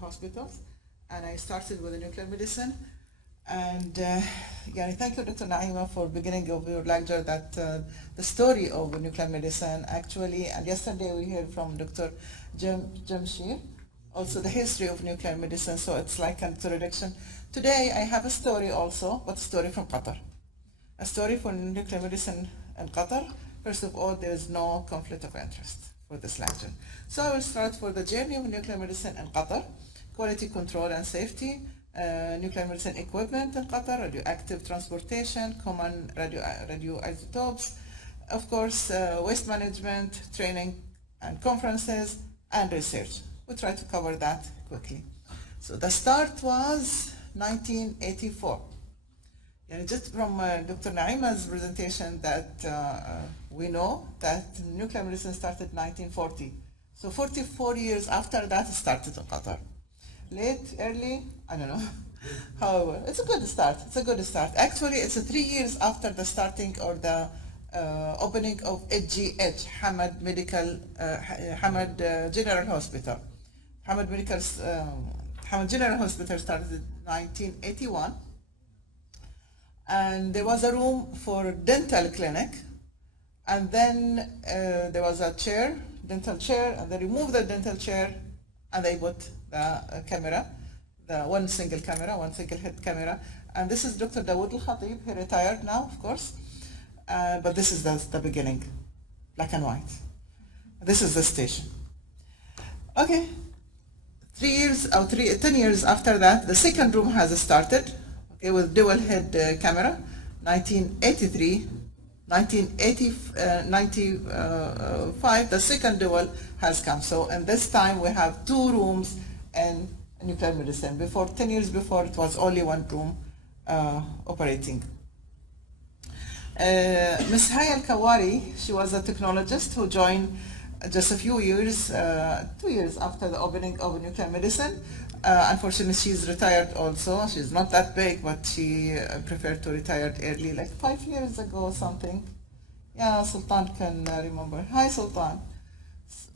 hospitals, and I started with the nuclear medicine. And thank you, Dr. Naima, for beginning of your lecture that the story of nuclear medicine actually, and yesterday we heard from Dr. Gnmc, also the history of nuclear medicine, so it's like an introduction. Today I have a story also, but a story from Qatar. A story for nuclear medicine in Qatar. First of all, there is no conflict of interest for this lecture. So I will start for the journey of nuclear medicine in Qatar, quality control and safety, nuclear medicine equipment in Qatar, radioactive transportation, common radioisotopes, of course, waste management, training and conferences, and research. We'll try to cover that quickly. So the start was 1984. Just from Dr. Naima's presentation that we know that nuclear medicine started 1940. So 44 years after that it started in Qatar. Late, early, I don't know. However, it's a good start. It's a good start. Actually, it's 3 years after the starting or the opening of HGH, Hamad General Hospital. Hamad General Hospital started in 1981. And there was a room for dental clinic, and then there was a chair, dental chair, and they removed the dental chair and they put the camera, the one single head camera. And this is Dr. Dawood Al-Khatib. He retired now, of course, but this is the beginning, black and white. This is the station. Okay, 10 years after that, the second room has started. Okay, with dual head camera, 1983, 1995, the second dual has come. So in this time we have 2 rooms in nuclear medicine. 10 years before, it was only 1 room operating. Ms. Haya Al-Kawari, she was a technologist who joined just a few years, 2 years after the opening of nuclear medicine. Unfortunately, she's retired also. She's not that big, but she preferred to retire early, like 5 years ago or something. Yeah, Sultan can remember. Hi, Sultan.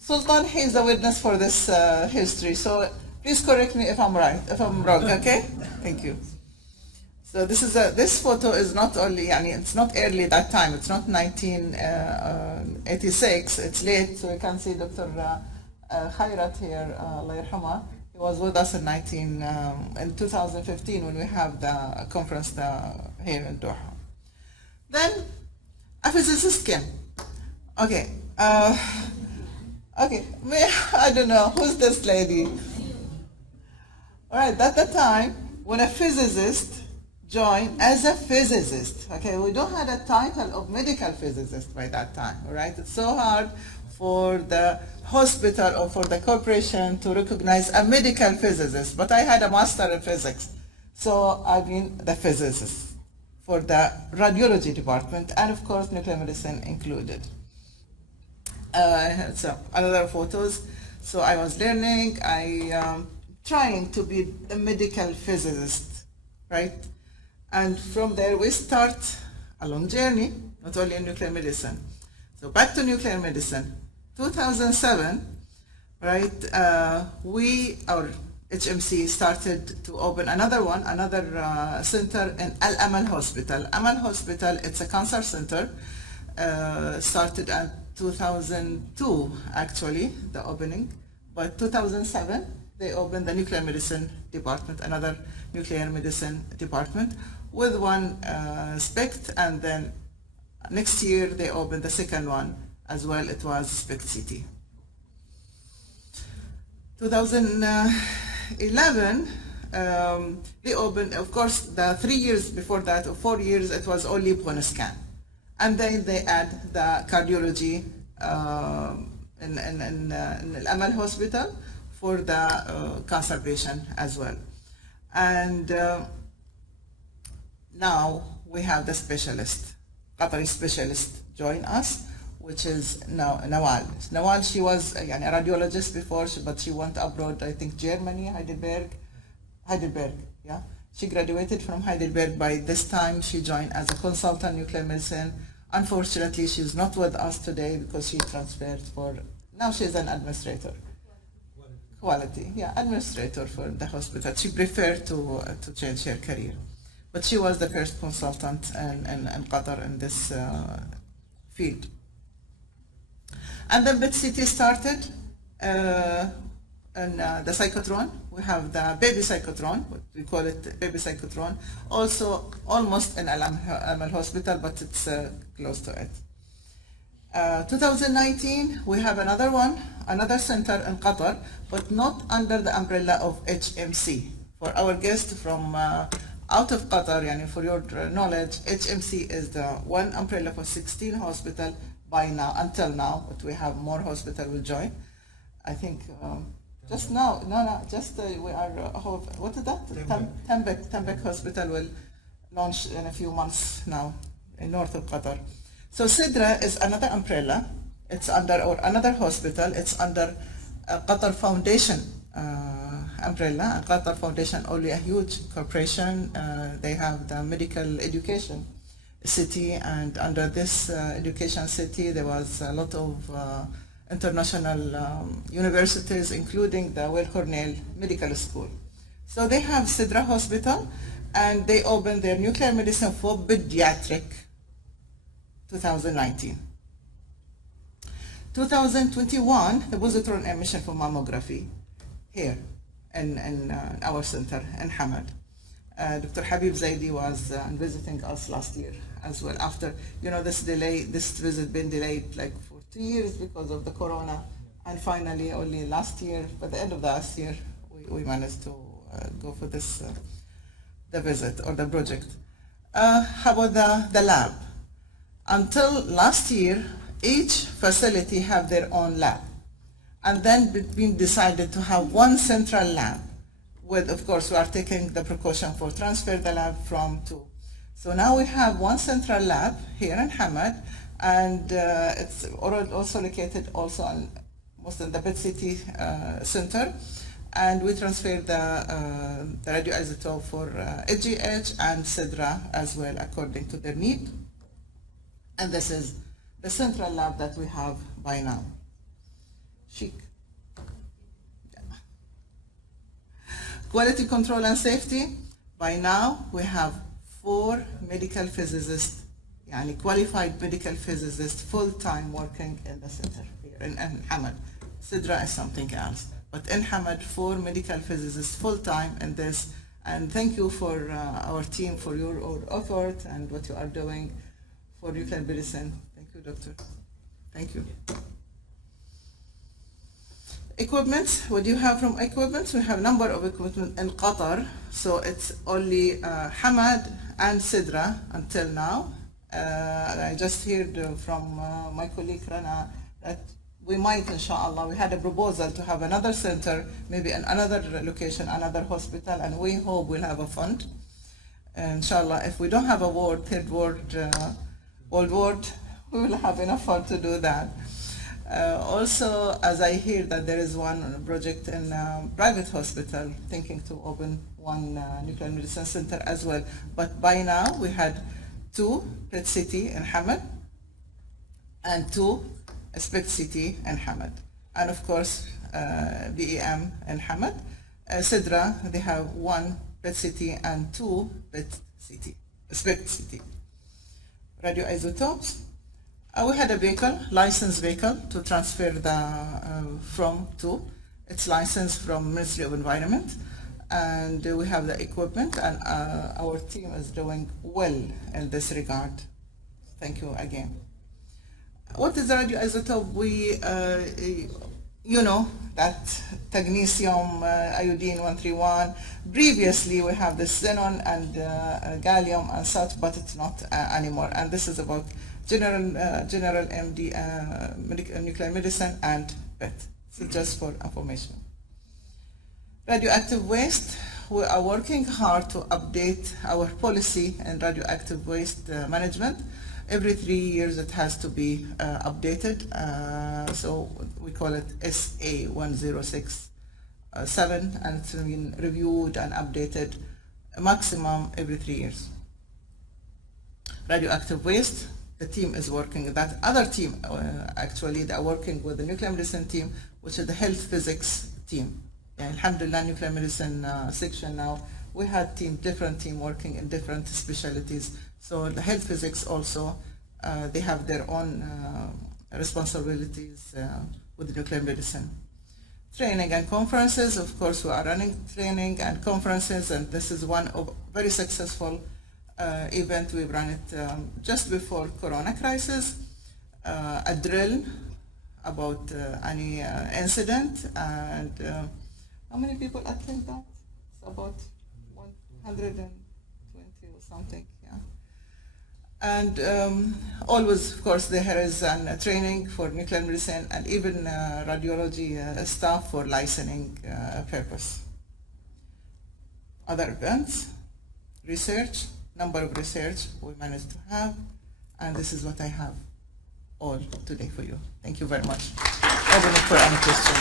Sultan, he's a witness for this history, so please correct me if I'm right, if I'm wrong, okay? Thank you. So this photo is not only, it's not early that time. It's not 1986. It's late, so you can see Dr. Khairat here, Allah yarhamah. He was with us in 2015 when we have the conference here in Doha. Then a physicist came. Okay, okay. I don't know who's this lady. All right, at the time when a physicist joined as a physicist. Okay, we don't have a title of medical physicist by that time. All right, it's so hard for the hospital or for the corporation to recognize a medical physicist, but I had a master in physics, so I've been the physicist for the radiology department, and of course nuclear medicine included. So another photos. So I was learning, trying to be a medical physicist, right? And from there we start a long journey, not only in nuclear medicine. So back to nuclear medicine. 2007, right, our HMC started to open another center in Al-Amal Hospital. Amal Hospital, it's a cancer center, started in 2002, actually, the opening. But 2007, they opened the nuclear medicine department, another nuclear medicine department, with 1 SPECT, and then next year they opened the second one as well. It was SPECT CT. 2011, they opened, of course, the 3 years before that, or 4 years, it was only point scan. And then they add the cardiology in Al-Amal Hospital for the cancer patient as well. And now we have the specialist, Qatari specialist join us, which is now Nawal. Nawal, she was a radiologist before, but she went abroad, I think Germany, Heidelberg, yeah. She graduated from Heidelberg. By this time, she joined as a consultant nuclear medicine. Unfortunately, she's not with us today because she transferred now she's an administrator. quality, yeah, administrator for the hospital. She preferred to change her career, but she was the first consultant in Qatar in this field. And then Bit City started and the cyclotron. We have the baby cyclotron, we call it baby cyclotron, also almost in Al Amal Hospital, but it's close to it. 2019, we have another one, another center in Qatar, but not under the umbrella of HMC. For our guests from out of Qatar, yani for your knowledge, HMC is the one umbrella for 16 hospitals by now, until now, but we have more hospitals will join. I think just now, we are, what is that? Tambek Hospital will launch in a few months now in north of Qatar. So Sidra is another umbrella. It's under, or another hospital. It's under Qatar Foundation umbrella. Qatar Foundation, only a huge corporation. They have the medical education city, and under this education city, there was a lot of international universities, including the Weill Cornell Medical School. So they have Sidra Hospital, and they opened their nuclear medicine for pediatric 2019. 2021, the positron emission for mammography here in our center in Hamad. Dr. Habib Zaidi was visiting us last year as well. After, this visit been delayed like for 2 years because of the corona, and finally only last year, by the end of last year, we managed to go for this, the visit or the project. How about the lab? Until last year, each facility have their own lab, and then it's been decided to have one central lab. With, of course, we are taking the precaution for transfer the lab from two. So now we have one central lab here in Hamad, and it's also located also most in the Bit City Center, and we transfer the radioisotope for HGH and Sidra as well according to their need. And this is the central lab that we have by now. Chic. Quality control and safety. By now, we have 4 medical physicists, qualified medical physicists, full-time working in the center here in Hamad. Sidra is something else. But in Hamad, 4 medical physicists full-time in this. And thank you for our team for your effort and what you are doing for nuclear medicine. Thank you, doctor. Thank you. Equipment, what do you have from equipment? We have a number of equipment in Qatar, so it's only Hamad and Sidra until now. I just heard from my colleague Rana that we might, inshallah, we had a proposal to have another center, maybe in another location, another hospital, and we hope we'll have a fund. Inshallah, if we don't have a third world, we will have enough fund to do that. Also, as I hear that there is one project in a private hospital thinking to open one nuclear medicine center as well. But by now we had 2 PET City in Hamad and 2 SPECT City in Hamad. And of course, BEM in Hamad. Sidra, they have 1 PET City and 2 SPECT City. Radioisotopes. We had a vehicle, licensed vehicle, to transfer from to. It's licensed from Ministry of Environment, and we have the equipment, and our team is doing well in this regard. Thank you again. What is the radioisotope? We, that technetium, iodine 131. Previously, we have the xenon and gallium and such, but it's not anymore. And this is about general MD, nuclear medicine and PET. So just for information. Radioactive waste, we are working hard to update our policy in radioactive waste management. Every 3 years it has to be updated. So we call it SA 1067, and it's been reviewed and updated maximum every 3 years. Radioactive waste, the team is working, that other team actually, they are working with the nuclear medicine team, which is the health physics team. Alhamdulillah, nuclear medicine section now, we had different team working in different specialties. So the health physics also, they have their own responsibilities with nuclear medicine. Training and conferences, of course, we are running training and conferences, and this is one of very successful event. We ran it just before Corona crisis, a drill about any incident, and how many people attend that? It's about 120 or something, yeah. And always, of course, there is a training for nuclear medicine and even radiology staff for licensing purpose. Other events, research, number of research we managed to have, and this is what I have all today for you. Thank you very much. Open it for any questions.